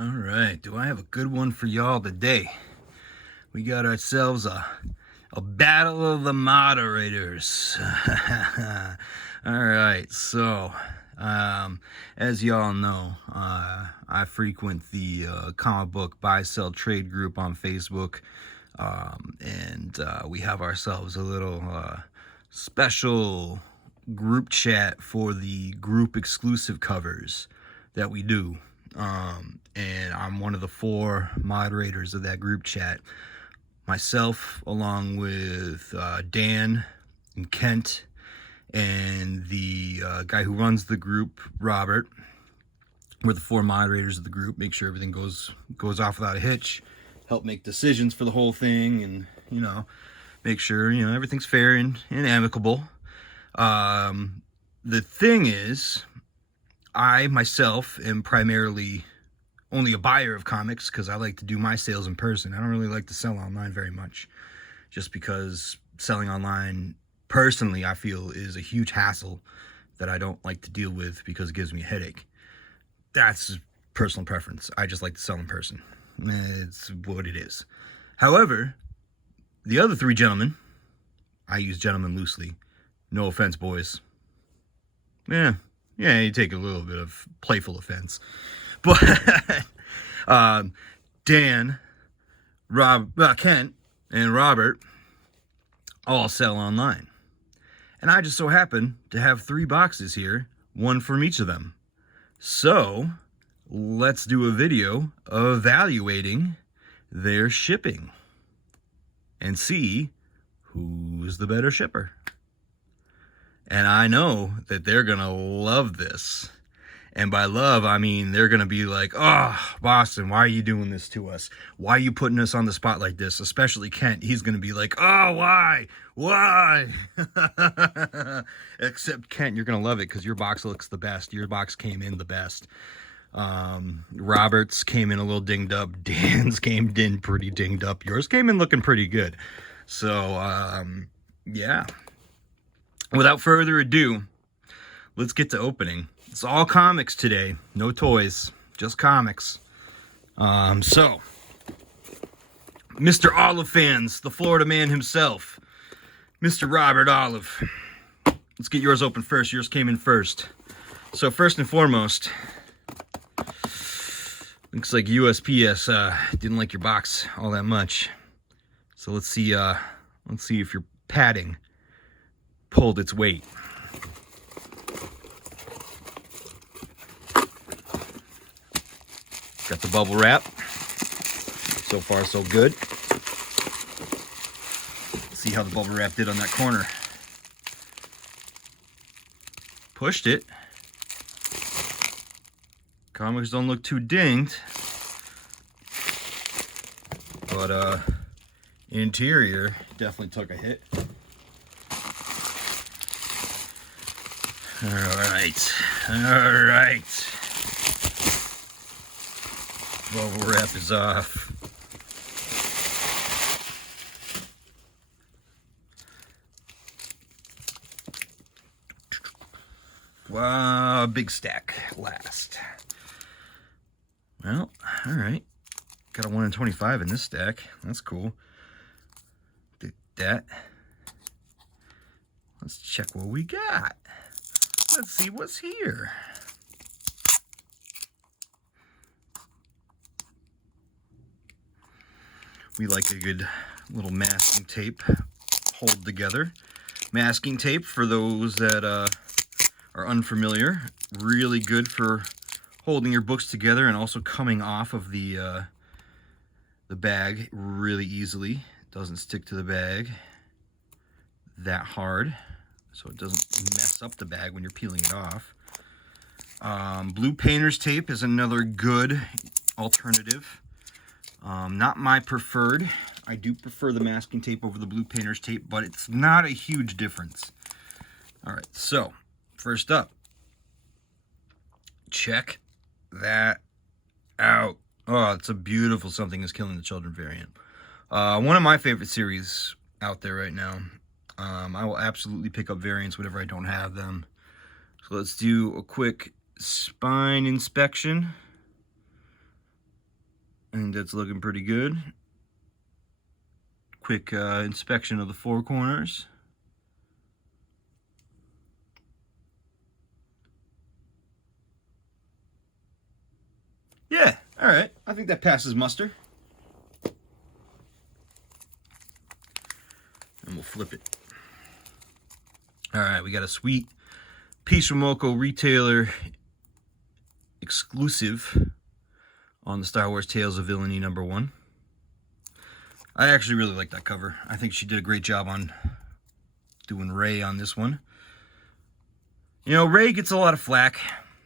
All right, do I have a good one for y'all today? We got ourselves a battle of the moderators. All right, so as y'all know, I frequent the comic book buy sell trade group on Facebook, and we have ourselves a little special group chat for the group exclusive covers that we do. And I'm one of the 4 moderators of that group chat. Myself, along with Dan and Kent, and the guy who runs the group, Robert. We're the 4 moderators of the group. Make sure everything goes off without a hitch. Help make decisions for the whole thing, and make sure everything's fair and amicable. The thing is, I myself am primarily only a buyer of comics because I like to do my sales in person. I don't really like to sell online very much, just because selling online personally I feel is a huge hassle that I don't like to deal with because it gives me a headache. That's personal preference. I just like to sell in person. It's what it is. However, the other 3 gentlemen, I use gentlemen loosely. No offense, boys. Yeah, you take a little bit of playful offense. But Dan, Kent, and Robert all sell online. And I just so happen to have 3 boxes here, one from each of them. So let's do a video evaluating their shipping and see who's the better shipper. And I know that they're going to love this. And by love, I mean they're going to be like, oh, Boston, why are you doing this to us? Why are you putting us on the spot like this? Especially Kent. He's going to be like, oh, why? Why? Except Kent, you're going to love it because your box looks the best. Your box came in the best. Robert's came in a little dinged up. Dan's came in pretty dinged up. Yours came in looking pretty good. So, yeah. Without further ado, let's get to opening. It's all comics today. No toys. Just comics. So, Mr. OliveFans, the Florida man himself, Mr. Robert Olive. Let's get yours open first. Yours came in first. So, first and foremost, looks like USPS didn't like your box all that much. So, let's see if your padding pulled its weight. Got the bubble wrap. So far, so good. Let's see how the bubble wrap did on that corner. Pushed it. Comics don't look too dinged. But interior definitely took a hit. Alright. Bubble wrap is off. Wow, big stack last. Well, alright. Got a 1 in 25 in this stack. That's cool. Did that. Let's check what we got. Let's see what's here. We like a good little masking tape hold together. Masking tape, for those that are unfamiliar, really good for holding your books together and also coming off of the bag really easily. It doesn't stick to the bag that hard, so it doesn't mess up the bag when you're peeling it off. Blue painter's tape is another good alternative. Not my preferred. I do prefer the masking tape over the blue painter's tape, but it's not a huge difference. All right, so first up, check that out. Oh, it's a beautiful Something is Killing the Children variant. One of my favorite series out there right now. I will absolutely pick up variants whenever I don't have them. So let's do a quick spine inspection. I think that's looking pretty good. Quick inspection of the four corners. Yeah, all right. I think that passes muster. And we'll flip it. All right, we got a sweet Peace Remoko retailer exclusive on the Star Wars Tales of Villainy #1. I actually really like that cover. I think she did a great job on doing Rey on this one. You know, Rey gets a lot of flack.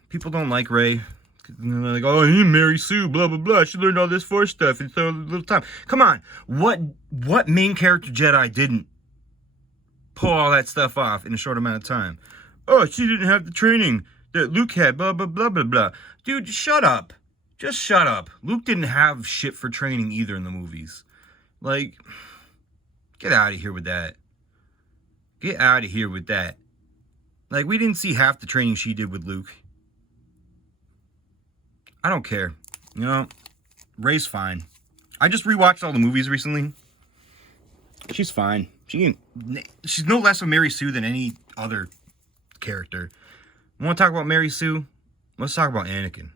People don't like Rey. They're like, oh, he Mary Sue, blah, blah, blah. She learned all this Force stuff in so little time. Come on. What main character Jedi didn't pull all that stuff off in a short amount of time? Oh, she didn't have the training that Luke had, blah, blah, blah, blah, blah. Dude, shut up. Just shut up. Luke didn't have shit for training either in the movies. Like, get out of here with that. Get out of here with that. Like, we didn't see half the training she did with Luke. I don't care. You know, Rey's fine. I just rewatched all the movies recently. She's fine. She's no less of Mary Sue than any other character. You want to talk about Mary Sue? Let's talk about Anakin.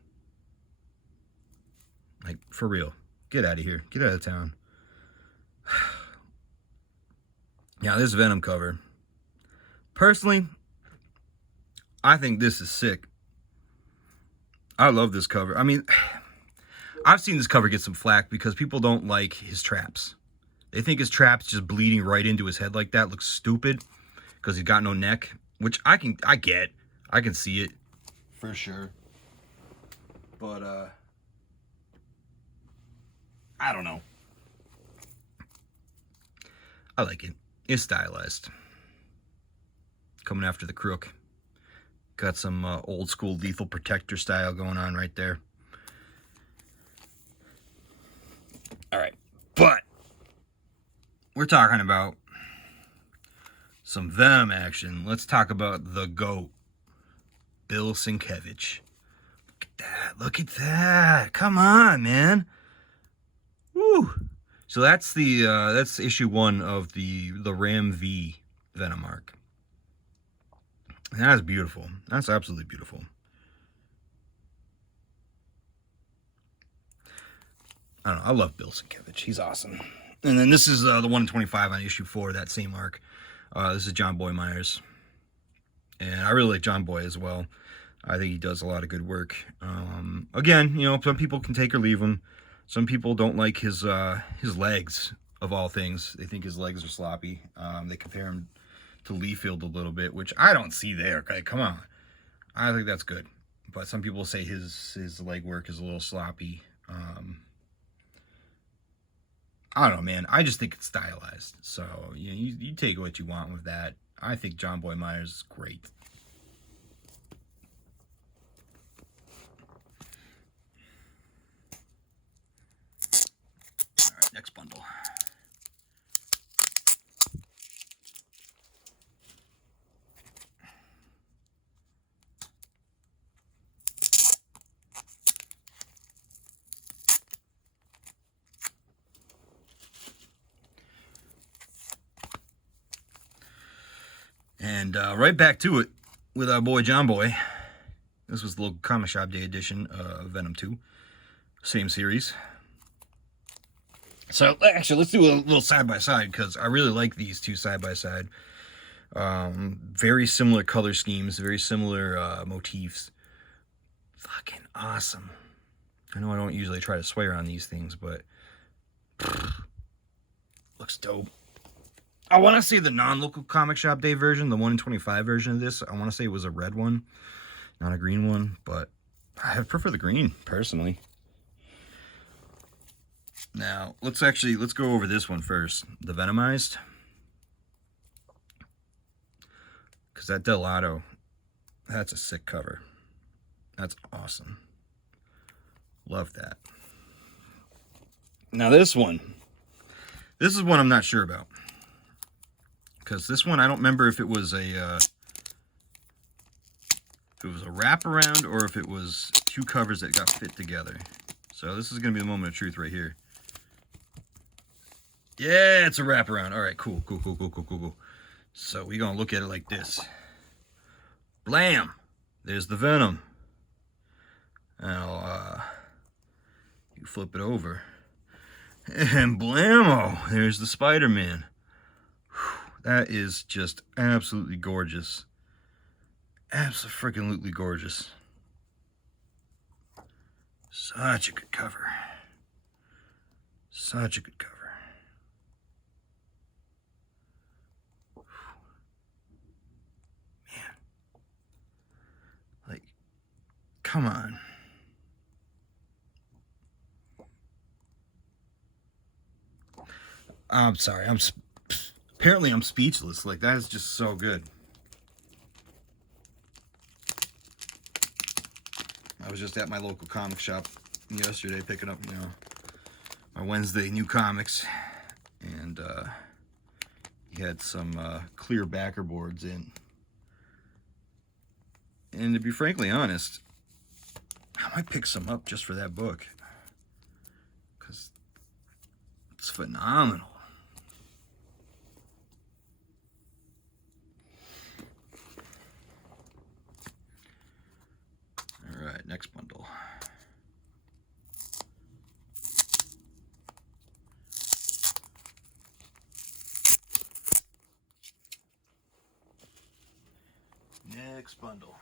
Like, for real. Get out of here. Get out of town. Yeah, this Venom cover. Personally, I think this is sick. I love this cover. I mean, I've seen this cover get some flack because people don't like his traps. They think his traps just bleeding right into his head like that looks stupid because he's got no neck, which I get. I can see it for sure. But I don't know. I like it. It's stylized. Coming after the crook. Got some old school Lethal Protector style going on right there. All right. But we're talking about some Venom action. Let's talk about the GOAT, Bill Sienkiewicz. Look at that. Look at that. Come on, man. Woo. So that's that's issue 1 of the Ram V Venom arc. And that's beautiful. That's absolutely beautiful. I don't know. I love Bill Sienkiewicz. He's awesome. And then this is the 1 in 25 on issue 4, that same arc. This is John Boy Myers. And I really like John Boy as well. I think he does a lot of good work. Again, you know, some people can take or leave him. Some people don't like his legs, of all things. They think his legs are sloppy. They compare him to Leafield a little bit, which I don't see there. Okay, come on. I think that's good. But some people say his leg work is a little sloppy. I don't know, man. I just think it's stylized. So, you know, you take what you want with that. I think John Boy Myers is great. All right, next bundle. And right back to it with our boy John Boy. This was the little comic shop day edition of Venom 2. Same series. So actually, let's do a little side-by-side because I really like these two side-by-side. Very similar color schemes, very similar motifs. Fucking awesome. I know I don't usually try to swear on these things, but looks dope. I want to say the non-local comic shop day version, the 1 in 25 version of this, I want to say it was a red one, not a green one, but I prefer the green, personally. Now, let's go over this one first, the Venomized. Because that Delato, that's a sick cover. That's awesome. Love that. Now this one. This is one I'm not sure about. Because this one, I don't remember if it was a wraparound or if it was two covers that got fit together. So this is going to be the moment of truth right here. Yeah, it's a wraparound. All right, cool. So we're going to look at it like this. Blam! There's the Venom. Now, you flip it over. And blammo! There's the Spider-Man. That is just absolutely gorgeous. Absolutely gorgeous. Such a good cover. Such a good cover. Man. Like, come on. I'm sorry. Apparently I'm speechless. Like, that is just so good. I was just at my local comic shop yesterday picking up, my Wednesday new comics, and he had some clear backer boards in. And to be frankly honest, I might pick some up just for that book, because it's phenomenal. All right, next bundle. Next bundle.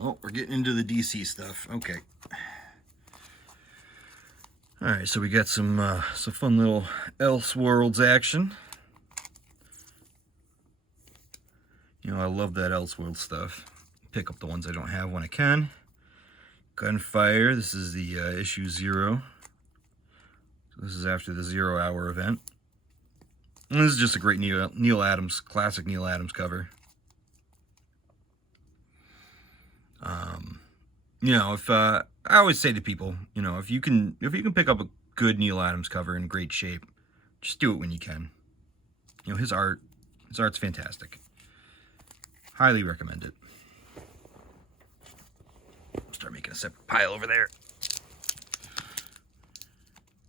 Oh, we're getting into the DC stuff. Okay. All right, so we got some fun little Elseworlds action. I love that Elseworlds stuff. Pick up the ones I don't have when I can. Gunfire. This is the issue 0. So this is after the 0 Hour event. And this is just a great Neil Adams, classic Neil Adams cover. If I always say to people, if you can pick up a good Neil Adams cover in great shape, just do it when you can. His art's fantastic. Highly recommend it. Start making a separate pile over there,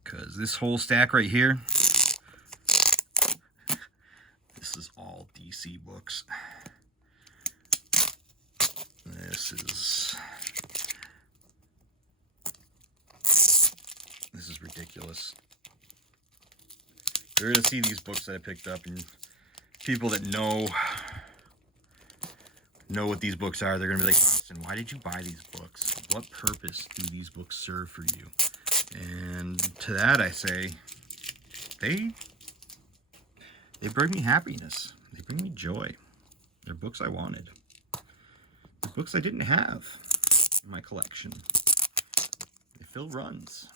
because this whole stack right here, this is all DC books. This is ridiculous. You're gonna see these books that I picked up, and people that know what these books are, they're gonna be like, Austin, why did you buy these books? What purpose do these books serve for you? And to that I say, they bring me happiness. They bring me joy. They're books I wanted. They're books I didn't have in my collection. They fill runs.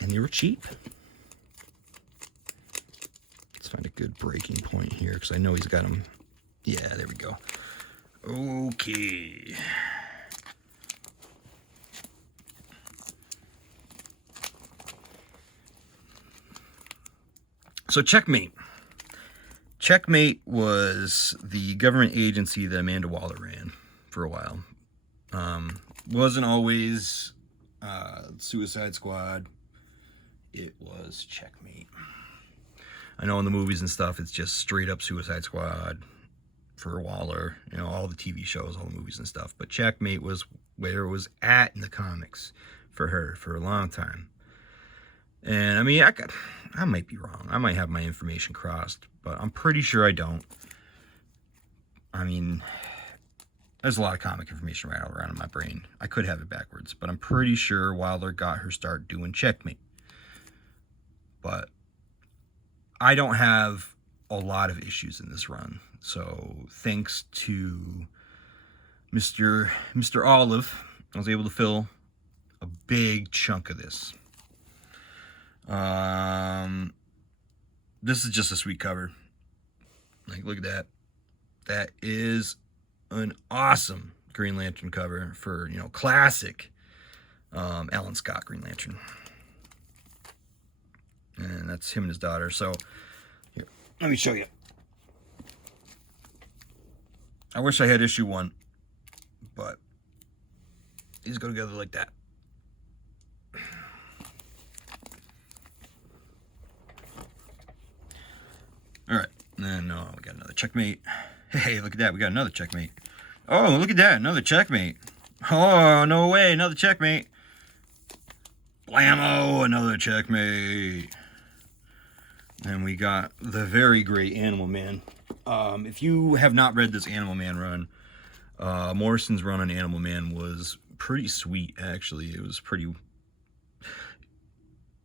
And they were cheap. Let's find a good breaking point here, because I know he's got them. Yeah, there we go. Okay. So Checkmate. Checkmate was the government agency that Amanda Waller ran for a while. Wasn't always Suicide Squad. It was Checkmate. I know in the movies and stuff, it's just straight up Suicide Squad for Waller. All the TV shows, all the movies and stuff. But Checkmate was where it was at in the comics for her for a long time. And I mean, I might be wrong. I might have my information crossed, but I'm pretty sure I don't. I mean, there's a lot of comic information right around in my brain. I could have it backwards, but I'm pretty sure Wilder got her start doing Checkmate. But I don't have a lot of issues in this run. So thanks to Mr. Olive, I was able to fill a big chunk of this. This is just a sweet cover. Like, look at that. That is an awesome Green Lantern cover for, you know, classic Alan Scott Green Lantern. And that's him and his daughter. So, here, let me show you. I wish I had issue 1, but these go together like that. All right, and then we got another checkmate. Hey, look at that, we got another checkmate. Oh, look at that, another checkmate. Oh, no way, another checkmate. Blammo, another checkmate. And we got the very great Animal Man. If you have not read this Animal Man run, Morrison's run on Animal Man was pretty sweet, actually. It was pretty...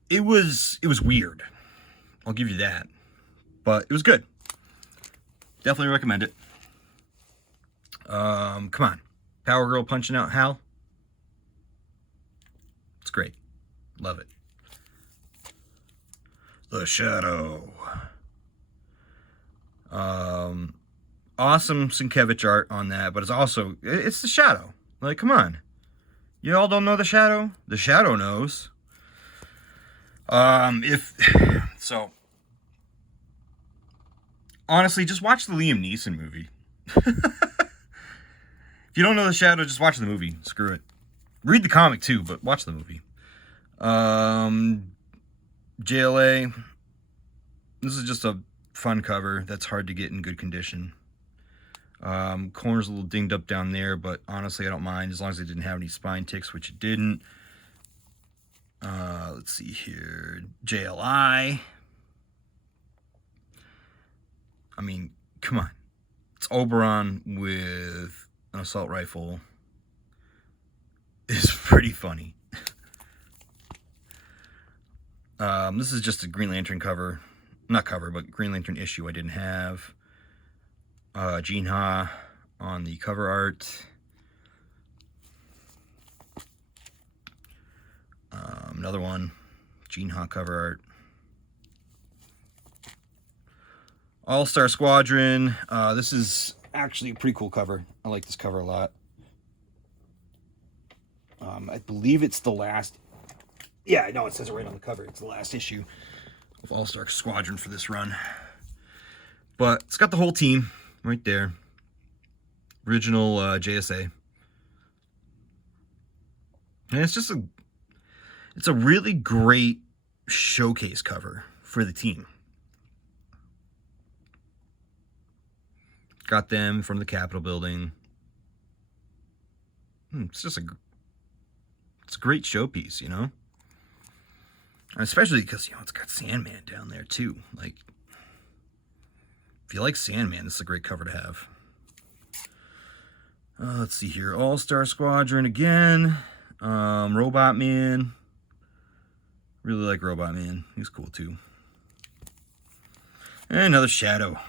It was weird. I'll give you that. But it was good. Definitely recommend it. Come on. Power Girl punching out Hal. It's great. Love it. The Shadow. Awesome Sienkiewicz art on that, but it's the Shadow. Like, come on. You all don't know the Shadow? The Shadow knows. Honestly, just watch the Liam Neeson movie. If you don't know the Shadow, just watch the movie. Screw it. Read the comic too, but watch the movie. JLA. This is just a fun cover that's hard to get in good condition. Corner's a little dinged up down there, but honestly, I don't mind as long as it didn't have any spine ticks, which it didn't. Let's see here. JLI. I mean, come on. It's Oberon with an assault rifle. It's pretty funny. This is just a Green Lantern cover. Not cover, but Green Lantern issue I didn't have. Gene Ha on the cover art. Another one. Gene Ha cover art. All-Star Squadron. This is actually a pretty cool cover. I like this cover a lot. I believe it's the last... Yeah, no, it says it right on the cover. It's the last issue of All-Star Squadron for this run. But it's got the whole team right there. Original JSA. And it's just it's a really great showcase cover for the team. Got them from the Capitol building. It's just it's a great showpiece, you know? Especially because, you know, it's got Sandman down there too. Like, if you like Sandman, this is a great cover to have. Let's see here. All-Star Squadron again. Robot Man. Really like Robot Man. He's cool too. And another Shadow.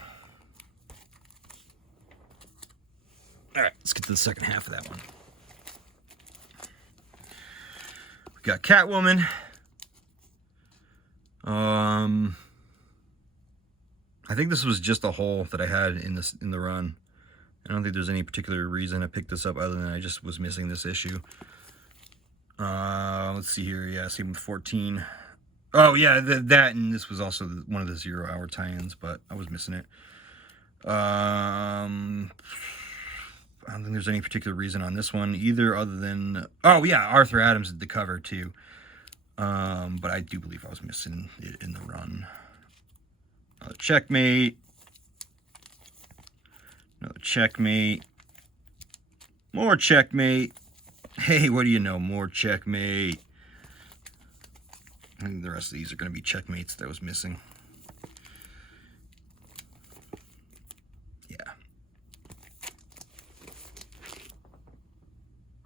Alright, let's get to the second half of that one. We got Catwoman. I think this was just a hole that I had in the run. I don't think there's any particular reason I picked this up other than I just was missing this issue. Let's see here. Yeah, same with 14. Oh yeah, that and this was also one of the 0 Hour tie-ins, but I was missing it. I don't think there's any particular reason on this one either, other than, oh yeah, Arthur Adams did the cover too. But I do believe I was missing it in the run. Another checkmate. Another checkmate. More checkmate. Hey, what do you know? More checkmate. I think the rest of these are going to be checkmates that I was missing. Yeah.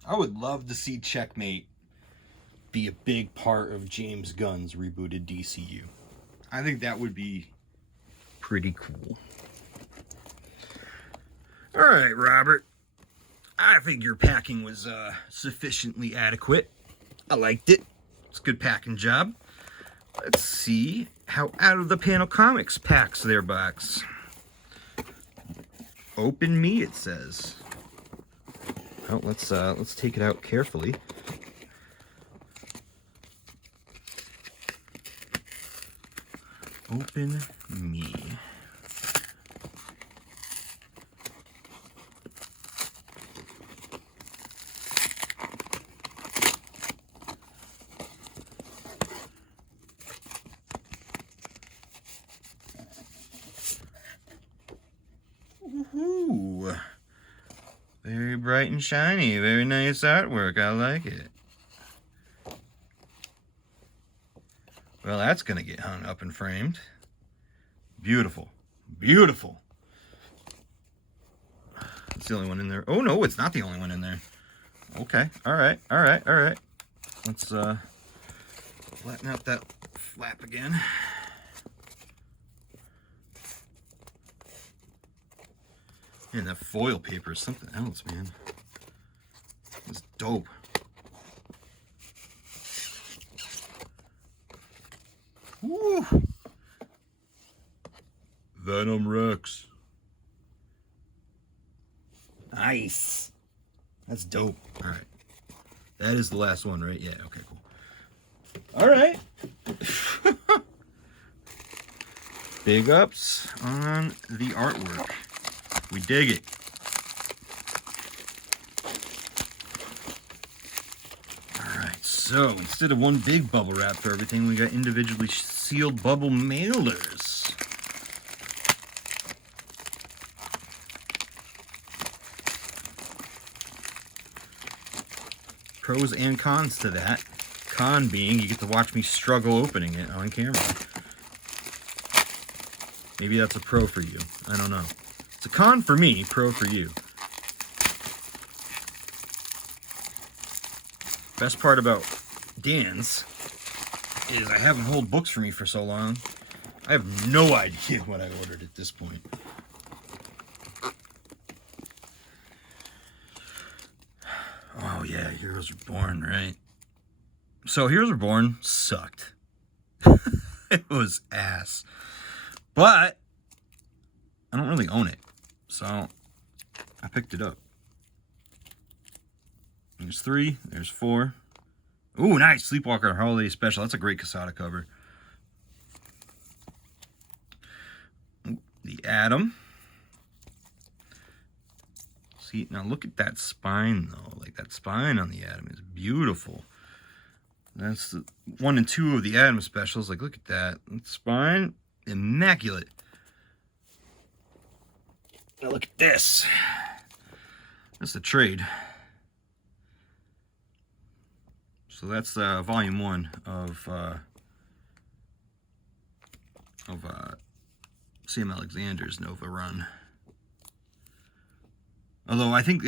I would love to see Checkmate be a big part of James Gunn's rebooted DCU. I think that would be pretty cool. All right, Robert. I think your packing was sufficiently adequate. I liked it. It's a good packing job. Let's see how Out of the Panel Comics packs their box. Open me, it says. Oh, let's take it out carefully. Open me. Woohoo! Very bright and shiny. Very nice artwork. I like it. Well, that's going to get hung up and framed. Beautiful. Beautiful. It's the only one in there. Oh, no, it's not the only one in there. Okay. All right. All right. All right. Let's flatten out that flap again. Man, that foil paper is something else, man. It's dope. Woo! Venom Rex. Nice. That's dope. All right. That is the last one, right? Yeah, okay, cool. All right. Big ups on the artwork. We dig it. Alright, so instead of one big bubble wrap for everything, we got individually sealed bubble mailers. Pros and cons to that. Con being you get to watch me struggle opening it on camera. Maybe that's a pro for you. I don't know. It's a con for me, pro for you. Best part about Dan's is I haven't held books for me for so long. I have no idea what I ordered at this point. Oh yeah, Heroes Reborn, right? So Heroes Reborn sucked. It was ass. But I don't really own it. So I picked it up. There's 3, there's 4. Ooh, nice. Sleepwalker Holiday Special. That's a great Casada cover. Ooh, the Atom. See, now look at that spine, though. Like, that spine on the Atom is beautiful. That's the 1 and 2 of the Atom specials. Like, look at that. That spine, immaculate. Now look at this. That's the trade. So that's volume 1 of Sam Alexander's Nova run. Although I think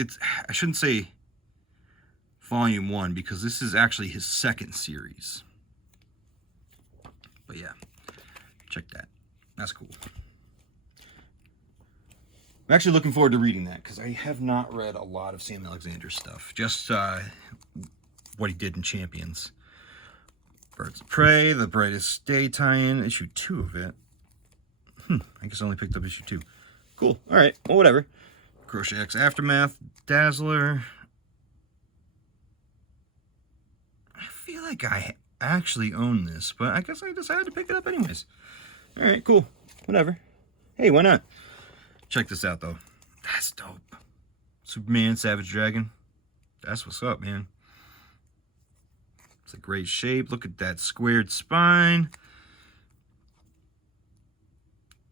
I shouldn't say volume 1 because this is actually his 2nd series. But yeah, check that. That's cool. I'm actually looking forward to reading that because I have not read a lot of Sam Alexander's stuff. Just what he did in Champions. Birds of Prey, The Brightest Day tie-in, issue 2 of it. I guess I only picked up issue 2. Cool. All right. Well, whatever. Crochet X Aftermath, Dazzler. I feel like I actually own this, but I guess I decided to pick it up anyways. All right, cool. Whatever. Hey, why not? Check this out, though. That's dope. Superman, Savage Dragon. That's what's up, man. It's a great shape. Look at that squared spine.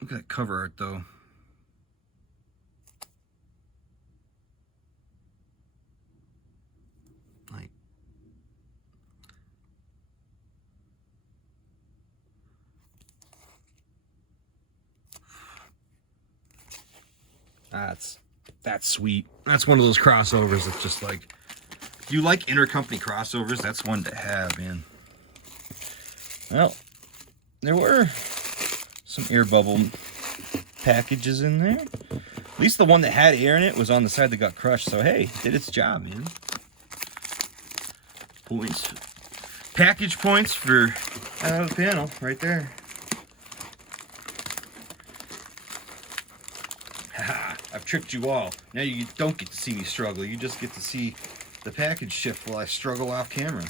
Look at that cover art, though. Like, that's sweet. That's one of those crossovers that's just like, if you like intercompany crossovers, that's one to have, man. Well, there were some air bubble packages in there. At least the one that had air in it was on the side that got crushed. So, hey, it did its job, man. Points. Package points for the panel right there. I've tricked you all. Now you don't get to see me struggle. You just get to see the package shift while I struggle off camera.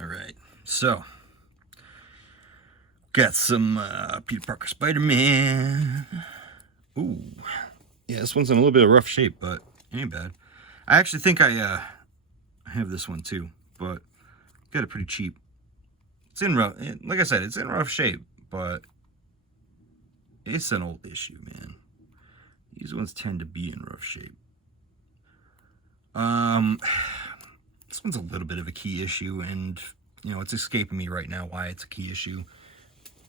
All right, so got some Peter Parker Spider-Man. Ooh, yeah, this one's in a little bit of rough shape, but it ain't bad. I actually think I have this one too, but got it pretty cheap. It's in rough, like I said, it's in rough shape, but it's an old issue, man. These ones tend to be in rough shape. This one's a little bit of a key issue, and you know, it's escaping me right now why it's a key issue.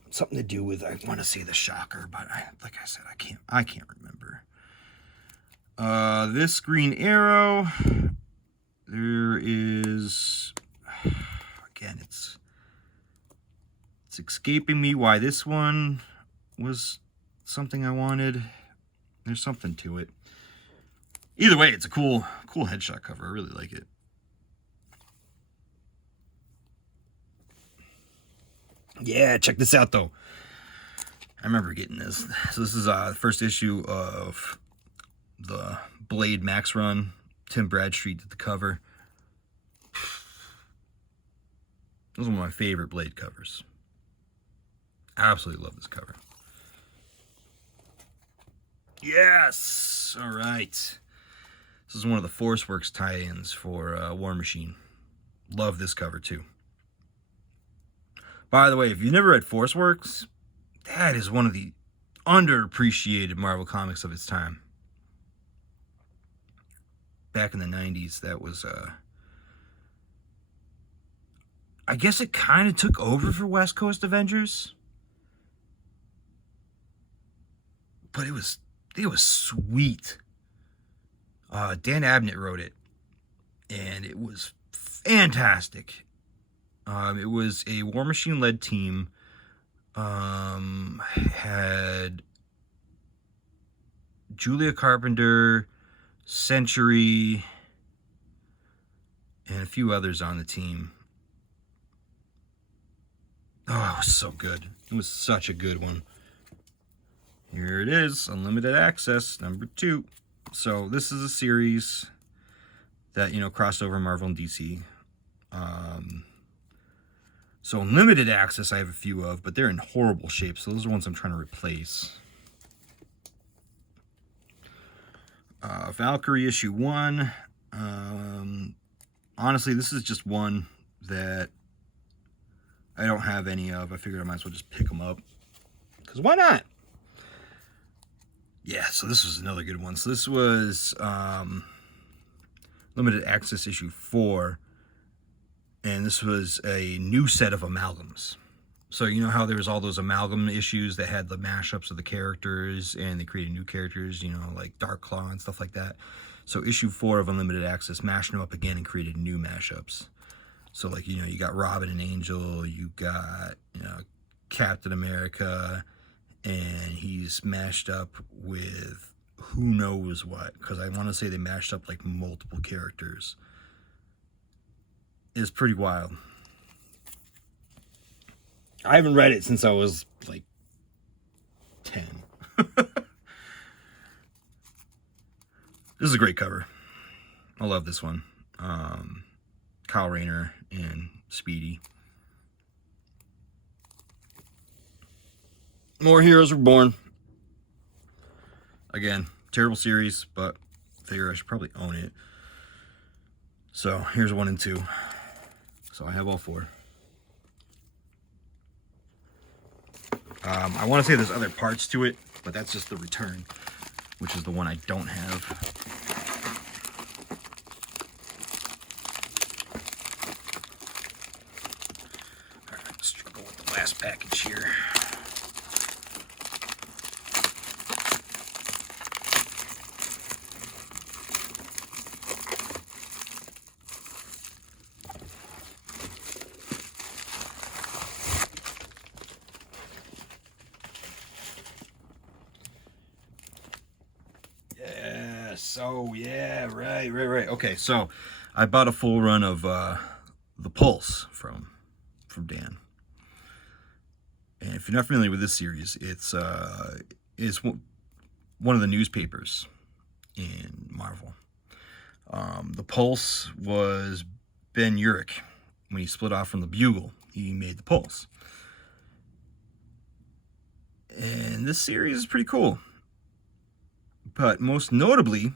Something to do with, I want to say the Shocker, but like I said, I can't remember. This Green Arrow, there is, again, it's escaping me why this one was something I wanted. There's something to it. Either way, it's a cool headshot cover. I really like it. Yeah, check this out though. I remember getting this. So this is the first issue of the Blade Max run. Tim Bradstreet did the cover. This is one of my favorite Blade covers. I absolutely love this cover. Yes! All right. This is one of the Force Works tie-ins for War Machine. Love this cover too. By the way, if you've never read Force Works, that is one of the underappreciated Marvel comics of its time. Back in the 90s, that was, I guess it kind of took over for West Coast Avengers. But it was sweet. Dan Abnett wrote it, and it was fantastic. It was a War Machine-led team. Had Julia Carpenter, Century, and a few others on the team. Oh, it was so good. It was such a good one. Here it is, Unlimited Access, number 2. So this is a series that, you know, crossed over Marvel and DC. So Unlimited Access I have a few of, but they're in horrible shape. So those are ones I'm trying to replace. Valkyrie issue 1. Honestly, this is just one that I don't have any of. I figured I might as well just pick them up. Because why not? Yeah, so this was another good one. So this was Limited Access issue 4. And this was a new set of amalgams. So you know how there was all those amalgam issues that had the mashups of the characters and they created new characters, you know, like Dark Claw and stuff like that. So issue 4 of Unlimited Access mashed them up again and created new mashups. So like, you know, you got Robin and Angel, you got, you know, Captain America, and he's mashed up with who knows what, because I want to say they mashed up like multiple characters. It's pretty wild. I haven't read it since I was like 10. This is a great cover. I love this one. Kyle Rayner and Speedy. More Heroes Were Born. Again, terrible series, but I figure I should probably own it. So here's 1 and 2. So I have all 4. I want to say there's other parts to it, but that's just the return, which is the one I don't have. All right, let's struggle with the last package here. Oh, yeah, right. Okay, so I bought a full run of The Pulse from Dan. And if you're not familiar with this series, it's one of the newspapers in Marvel. The Pulse was Ben Urich. When he split off from the Bugle, he made the Pulse. And this series is pretty cool. But most notably,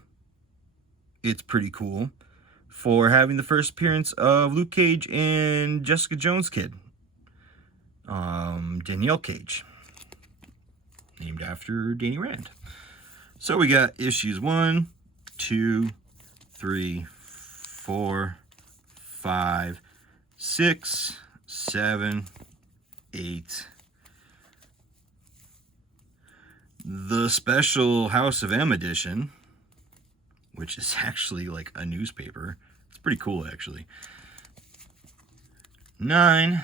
it's pretty cool for having the first appearance of Luke Cage and Jessica Jones' kid, Danielle Cage, named after Danny Rand. So we got issues 1, 2, 3, 4, 5, 6, 7, 8. The special House of M edition, which is actually like a newspaper. It's pretty cool, actually. 9,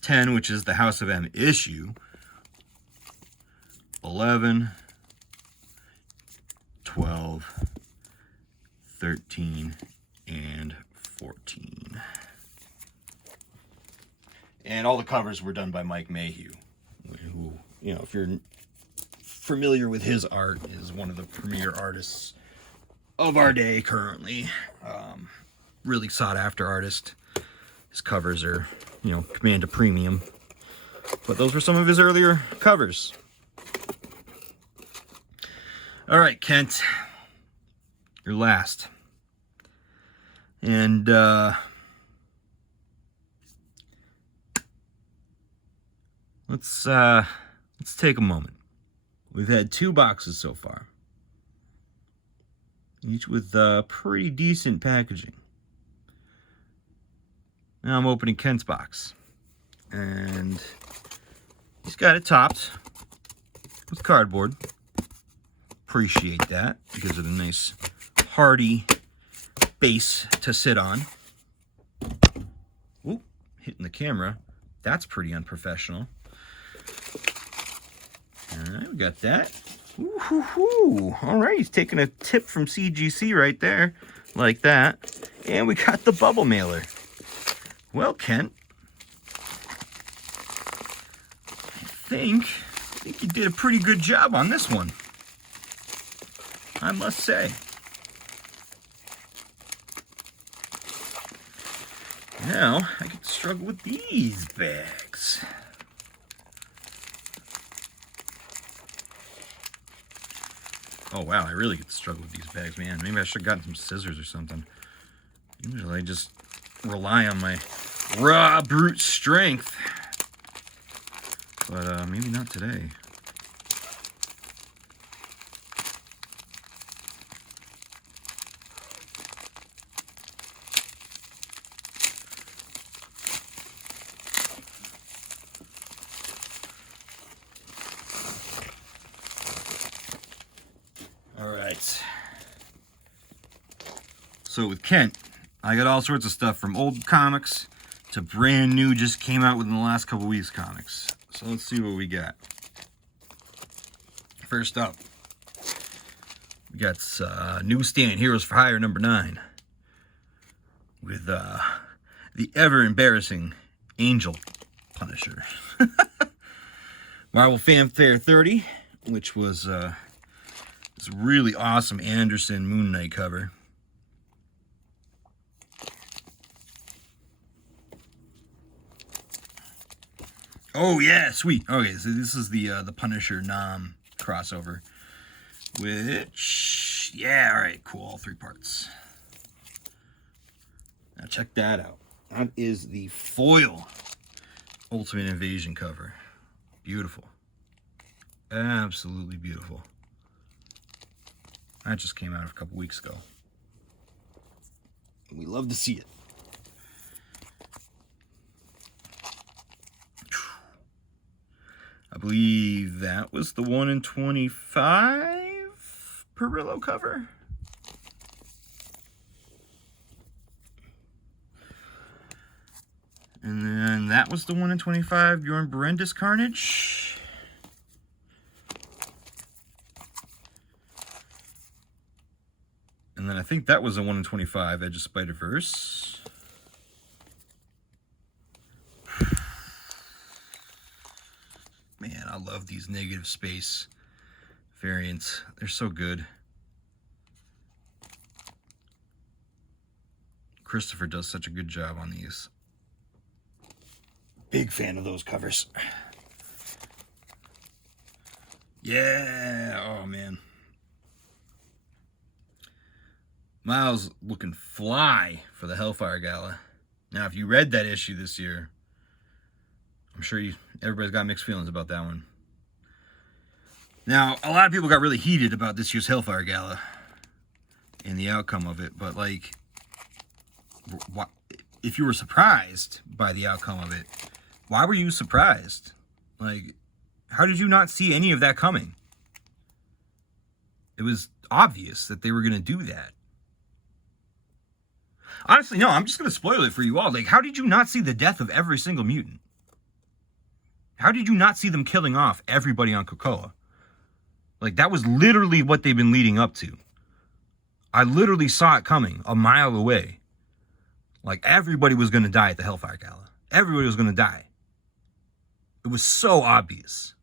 10, which is the House of M issue. 11, 12, 13, and 14. And all the covers were done by Mike Mayhew, who, you know, if you're familiar with his art, is one of the premier artists of our day currently. Really sought after artist. His covers are, you know, command a premium. But those were some of his earlier covers. All right, Kent, you're last. And let's take a moment. We've had 2 boxes so far, each with pretty decent packaging. Now I'm opening Kent's box, and he's got it topped with cardboard. Appreciate that. It gives it a nice hardy base to sit on. Ooh, hitting the camera. That's pretty unprofessional. All right, we got that. Ooh. All right, he's taking a tip from CGC right there, like that. And we got the bubble mailer. Well, Kent, I think you did a pretty good job on this one, I must say. Now, I get to struggle with these bags. Oh, wow, I really get to struggle with these bags, man. Maybe I should have gotten some scissors or something. Usually I just rely on my raw brute strength. But maybe not today. All right. So with Kent, I got all sorts of stuff from old comics to brand new, just came out within the last couple weeks comics. So let's see what we got. First up, we got Newsstand Heroes for Hire number 9 with the ever embarrassing Angel Punisher. Marvel Fanfare 30, which was this really awesome Anderson Moon Knight cover. Oh yeah, sweet. Okay, so this is the Punisher Nam crossover, which, yeah, all right, cool, all 3 parts. Now check that out. That is the foil Ultimate Invasion cover. Beautiful, absolutely beautiful. That just came out a couple weeks ago. We love to see it. I believe that was the 1 in 25 Perillo cover. And then that was the 1 in 25 Bjorn Berendis Carnage. think that was a 1 in 25 Edge of Spider-Verse. Man, I love these negative space variants. They're so good. Christopher does such a good job on these. Big fan of those covers. Yeah, oh man. Miles looking fly for the Hellfire Gala. Now, if you read that issue this year, I'm sure everybody's got mixed feelings about that one. Now, a lot of people got really heated about this year's Hellfire Gala and the outcome of it, but like, if you were surprised by the outcome of it, why were you surprised? Like, how did you not see any of that coming? It was obvious that they were going to do that. Honestly, no, I'm just going to spoil it for you all. Like, how did you not see the death of every single mutant? How did you not see them killing off everybody on Krakoa? Like, that was literally what they've been leading up to. I literally saw it coming a mile away. Like, everybody was going to die at the Hellfire Gala. Everybody was going to die. It was so obvious.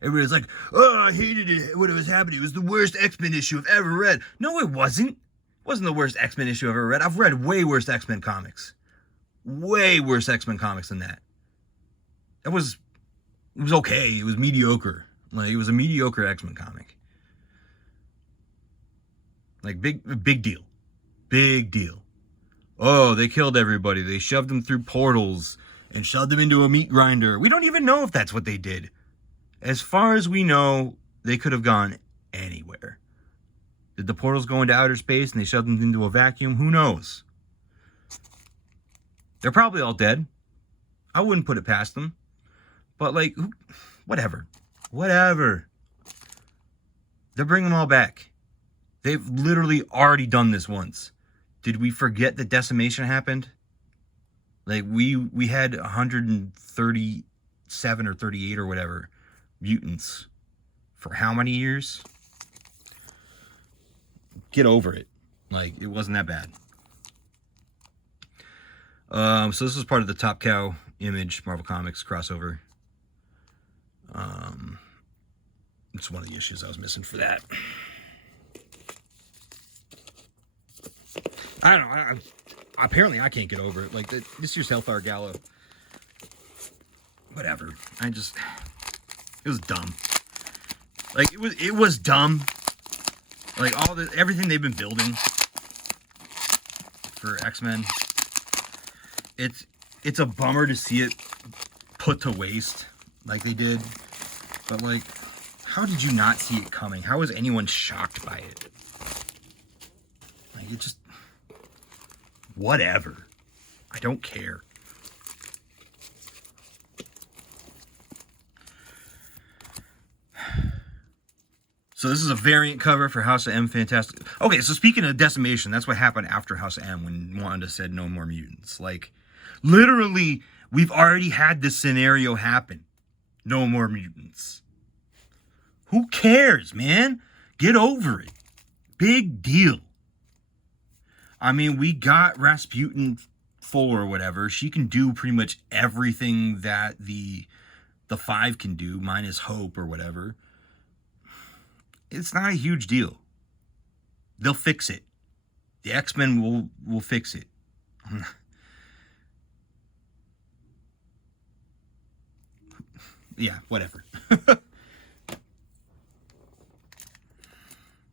Everybody was like, oh, I hated it when it was happening. It was the worst X-Men issue I've ever read. No, it wasn't. It wasn't the worst X-Men issue I've ever read. I've read way worse X-Men comics. Way worse X-Men comics than that. It was okay. It was mediocre. Like, it was a mediocre X-Men comic. Like, big deal. Big deal. Oh, they killed everybody. They shoved them through portals and shoved them into a meat grinder. We don't even know if that's what they did. As far as we know, they could have gone anywhere. Did the portals go into outer space and they shoved them into a vacuum? Who knows? They're probably all dead. I wouldn't put it past them. But, like, whatever. Whatever. They'll bring them all back. They've literally already done this once. Did we forget that decimation happened? Like, we had 137 or 38 or whatever mutants for how many years? Get over it. Like, it wasn't that bad. So this is part of the Top Cow Image Marvel Comics crossover. It's one of the issues I was missing for that. I don't know. Apparently, I can't get over it. Like, this year's Hellfire Gala, whatever. It was dumb. Like, it was dumb. Like, everything they've been building for X-Men. It's a bummer to see it put to waste like they did. But, like, how did you not see it coming? How was anyone shocked by it? Like, it just... whatever. I don't care. So this is a variant cover for House of M Fantastic. Okay, so speaking of decimation, that's what happened after House of M when Wanda said no more mutants. Like, literally, we've already had this scenario happen. No more mutants. Who cares, man? Get over it. Big deal. I mean, we got Rasputin full or whatever. She can do pretty much everything that the Five can do, minus Hope or whatever. It's not a huge deal. They'll fix it. The X-Men will fix it. Yeah, whatever.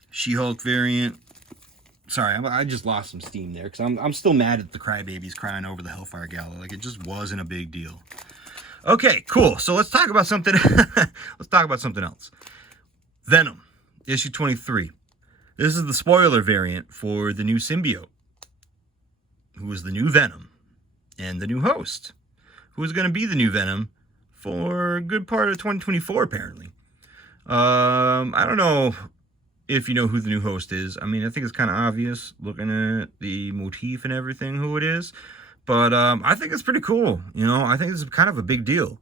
She-Hulk variant. Sorry, I just lost some steam there because I'm still mad at the crybabies crying over the Hellfire Gala. Like, it just wasn't a big deal. Okay, cool. So let's talk about something. Let's talk about something else. Venom, issue 23. This is the spoiler variant for the new symbiote, who is the new Venom, and the new host, who is going to be the new Venom for a good part of 2024, apparently. I don't know if you know who the new host is. I mean, I think it's kind of obvious looking at the motif and everything who it is. But I think it's pretty cool. You know, I think it's kind of a big deal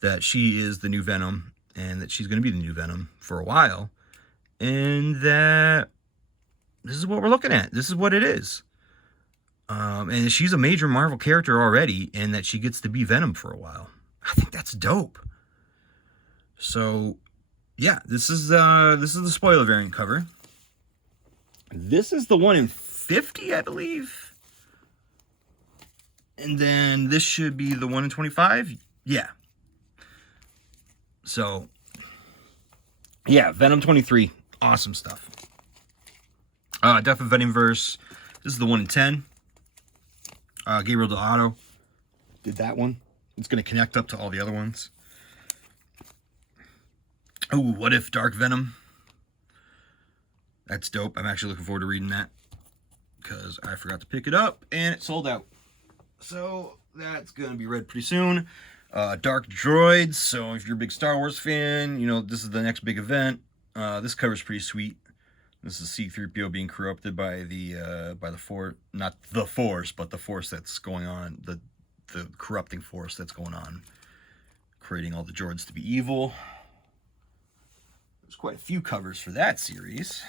that she is the new Venom and that she's going to be the new Venom for a while. And that this is what we're looking at. This is what it is. And she's a major Marvel character already, and that she gets to be Venom for a while. I think that's dope. So, yeah, this is the spoiler variant cover. This is the one in 50, I believe. And then this should be the one in 25. Yeah. So, yeah, Venom 23. Awesome stuff. Death of Venomverse. This is the one in 10. Gabriel Dell'Otto did that one. It's going to connect up to all the other ones. Oh, What If Dark Venom? That's dope. I'm actually looking forward to reading that because I forgot to pick it up and it sold out. So that's going to be read pretty soon. Dark Droids. So if you're a big Star Wars fan, you know, this is the next big event. This cover's pretty sweet. This is C-3PO being corrupted by the Force, not the Force, but the Force that's going on, the corrupting Force that's going on, creating all the droids to be evil. There's quite a few covers for that series.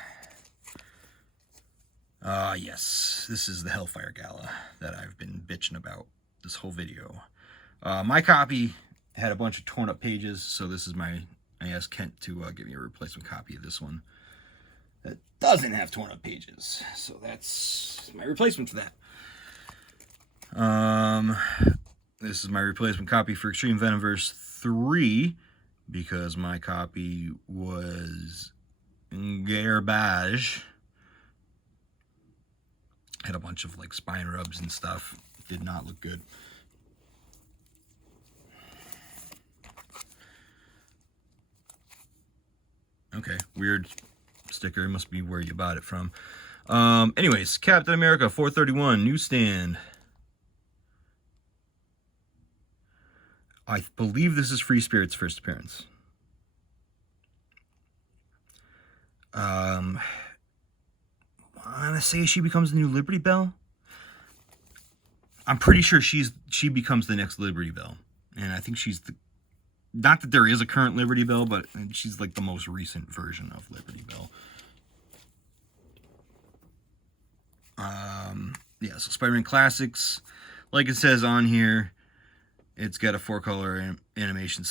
Yes, this is the Hellfire Gala that I've been bitching about this whole video. My copy had a bunch of torn up pages, so this is I asked Kent to give me a replacement copy of this one that doesn't have torn up pages. So that's my replacement for that. This is my replacement copy for Extreme Venomverse 3 because my copy was garbage. Had a bunch of like spine rubs and stuff. Did not look good. Okay, weird sticker. It must be where you bought it from. Anyways, Captain America 431 newsstand. I believe this is Free Spirit's first appearance. I want to say she becomes the new Liberty Bell. I'm pretty sure she becomes the next Liberty Bell, and I think she's the. Not that there is a current Liberty Bell, but she's like the most recent version of Liberty Bell. Yeah, so Spider-Man Classics, like it says on here, it's got a 4-color animation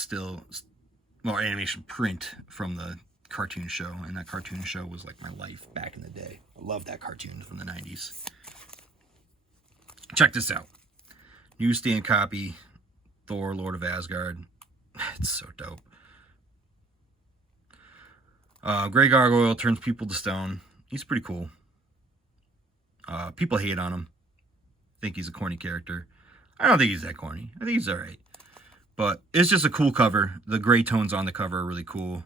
animation print from the cartoon show, and that cartoon show was like my life back in the day. I love that cartoon from the 90s. Check this out. Newsstand copy, Thor, Lord of Asgard. It's so dope. Grey Gargoyle turns people to stone. He's pretty cool. People hate on him. Think he's a corny character. I don't think he's that corny. I think he's alright. But it's just a cool cover. The gray tones on the cover are really cool.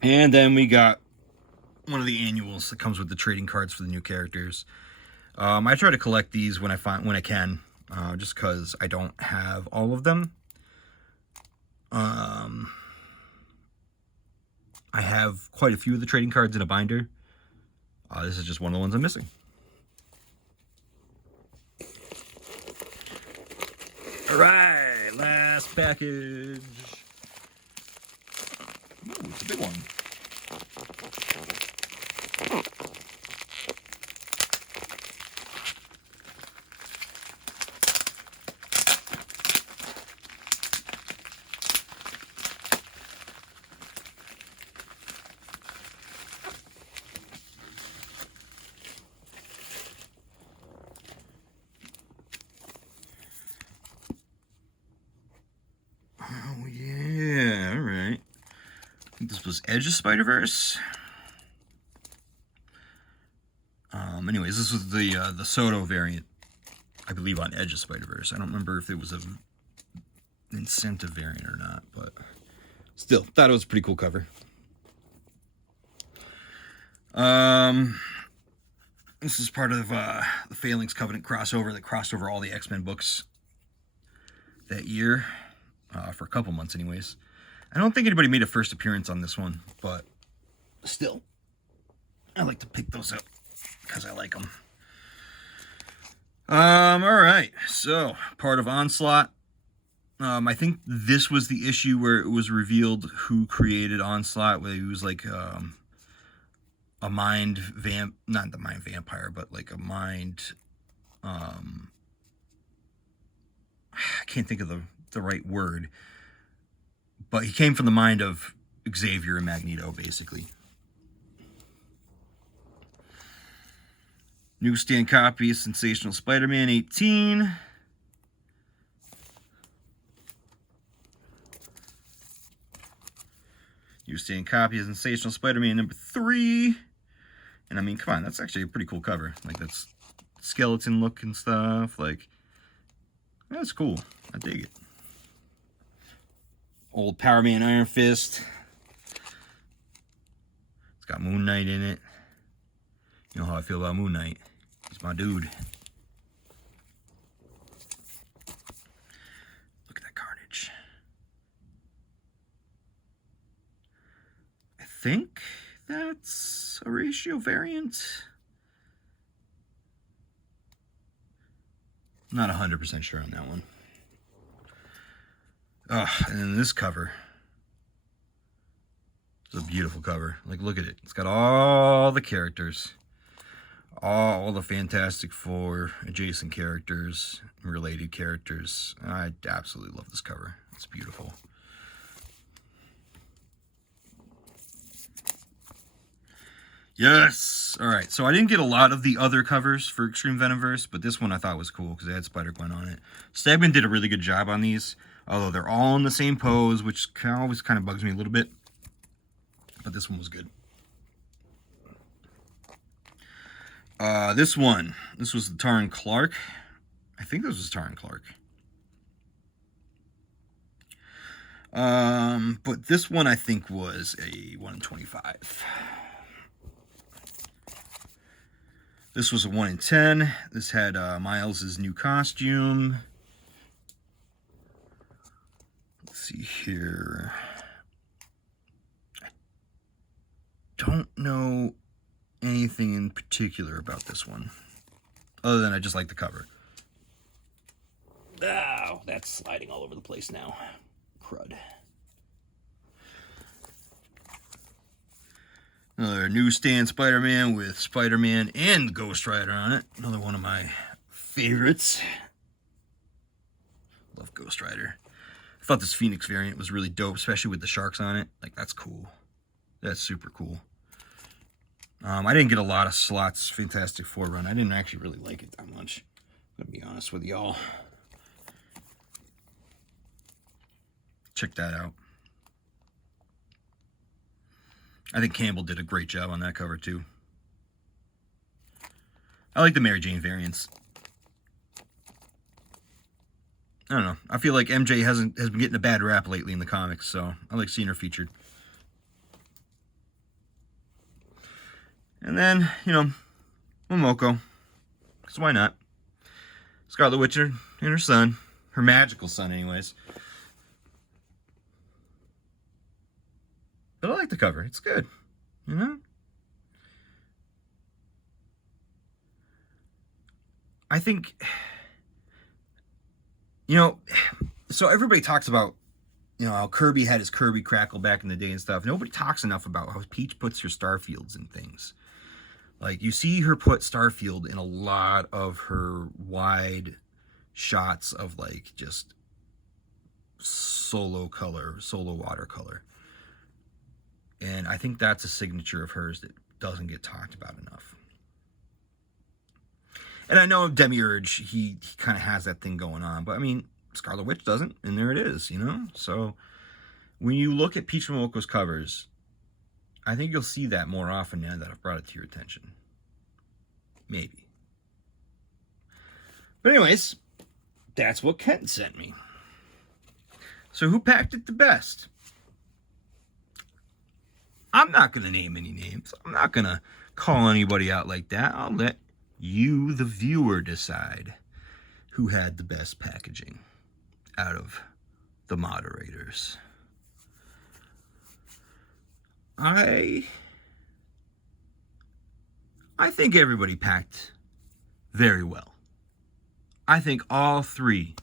And then we got one of the annuals that comes with the trading cards for the new characters. I try to collect these when I can. Just because I don't have all of them. I have quite a few of the trading cards in a binder. This is just one of the ones I'm missing. Alright, last package. Ooh, it's a big one. Oh, yeah, all right. I think this was Edge of Spider-Verse. Anyways, this was the Soto variant, I believe, on Edge of Spider-Verse. I don't remember if it was an incentive variant or not, but still, thought it was a pretty cool cover. This is part of the Phalanx Covenant crossover that crossed over all the X-Men books that year, for a couple months anyways. I don't think anybody made a first appearance on this one, but still, I like to pick those up because I like them. Alright, so part of Onslaught. I think this was the issue where it was revealed who created Onslaught, where he was like a not the mind vampire, but like a mind, I can't think of the right word, but he came from the mind of Xavier and Magneto, basically. Newsstand copy of Sensational Spider-Man 18. Newsstand copy of Sensational Spider-Man number 3. And I mean, come on, that's actually a pretty cool cover. Like, that's skeleton look and stuff. Like, that's cool. I dig it. Old Power Man Iron Fist. It's got Moon Knight in it. You know how I feel about Moon Knight. He's my dude. Look at that carnage. I think that's a ratio variant. Not 100% sure on that one. Oh, and then this cover. It's a beautiful cover. Like, look at it. It's got all the characters. All the Fantastic Four adjacent characters, related characters. I absolutely love this cover. It's beautiful. Yes! Alright, so I didn't get a lot of the other covers for Extreme Venomverse, but this one I thought was cool because it had Spider-Gwen on it. Stegman did a really good job on these, although they're all in the same pose, which always kind of bugs me a little bit. But this one was good. This was the Taran Clark. I think this was Taran Clark. But this one I think was a 1 in 25. This was a 1 in 10. This had Miles' new costume. Let's see here. I don't know anything in particular about this one, other than I just like the cover. Oh, that's sliding all over the place now. Crud. Another newsstand Spider-Man with Spider-Man and Ghost Rider on it. Another one of my favorites. Love Ghost Rider. I thought this Phoenix variant was really dope, especially with the sharks on it. Like, that's cool. That's super cool. I didn't get a lot of slots Fantastic Four run. I didn't actually really like it that much. I'm gonna be honest with y'all. Check that out. I think Campbell did a great job on that cover too. I like the Mary Jane variants. I don't know. I feel like MJ has been getting a bad rap lately in the comics, so I like seeing her featured. And then, you know, Momoko. Because why not? Scarlet Witch and her son. Her magical son, anyways. But I like the cover. It's good. You know? I think, you know, so everybody talks about, you know, how Kirby had his Kirby Crackle back in the day and stuff. Nobody talks enough about how Peach puts her Starfields in things. Like, you see her put Starfield in a lot of her wide shots of, like, just solo watercolor. And I think that's a signature of hers that doesn't get talked about enough. And I know Demiurge, he kind of has that thing going on. But, I mean, Scarlet Witch doesn't, and there it is, you know? So, when you look at Peach Momoko's covers, I think you'll see that more often now that I've brought it to your attention. Maybe. But anyways, that's what Kent sent me. So who packed it the best? I'm not going to name any names. I'm not going to call anybody out like that. I'll let you, the viewer, decide who had the best packaging out of the moderators. I think everybody packed very well. I think all three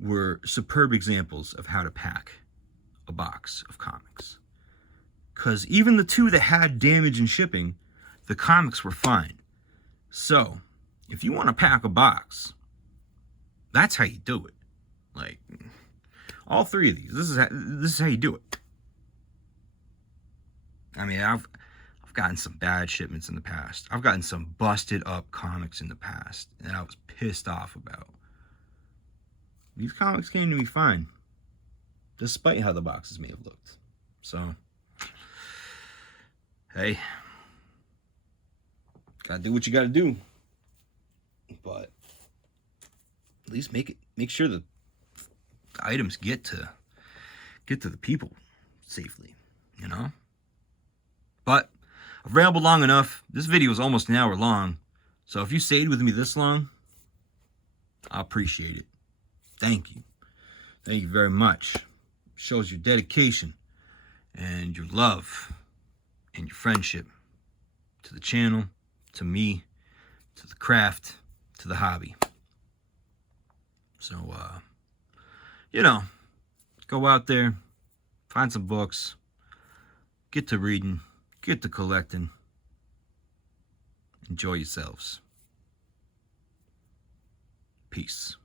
were superb examples of how to pack a box of comics. Because even the two that had damage in shipping the comics were fine. So, if you want to pack a box, that's how you do it. Like, all three of these, this is how you do it. I mean, I've gotten some bad shipments in the past. I've gotten some busted up comics in the past, and I was pissed off about. These comics came to me fine, despite how the boxes may have looked. So, hey, gotta do what you gotta do. But at least make sure that the items get to the people safely, you know? But I've rambled long enough. This video is almost an hour long. So if you stayed with me this long, I appreciate it. Thank you. Thank you very much. Shows your dedication and your love and your friendship to the channel, to me, to the craft, to the hobby. So, you know, go out there, find some books, get to reading, get to collecting. Enjoy yourselves. Peace.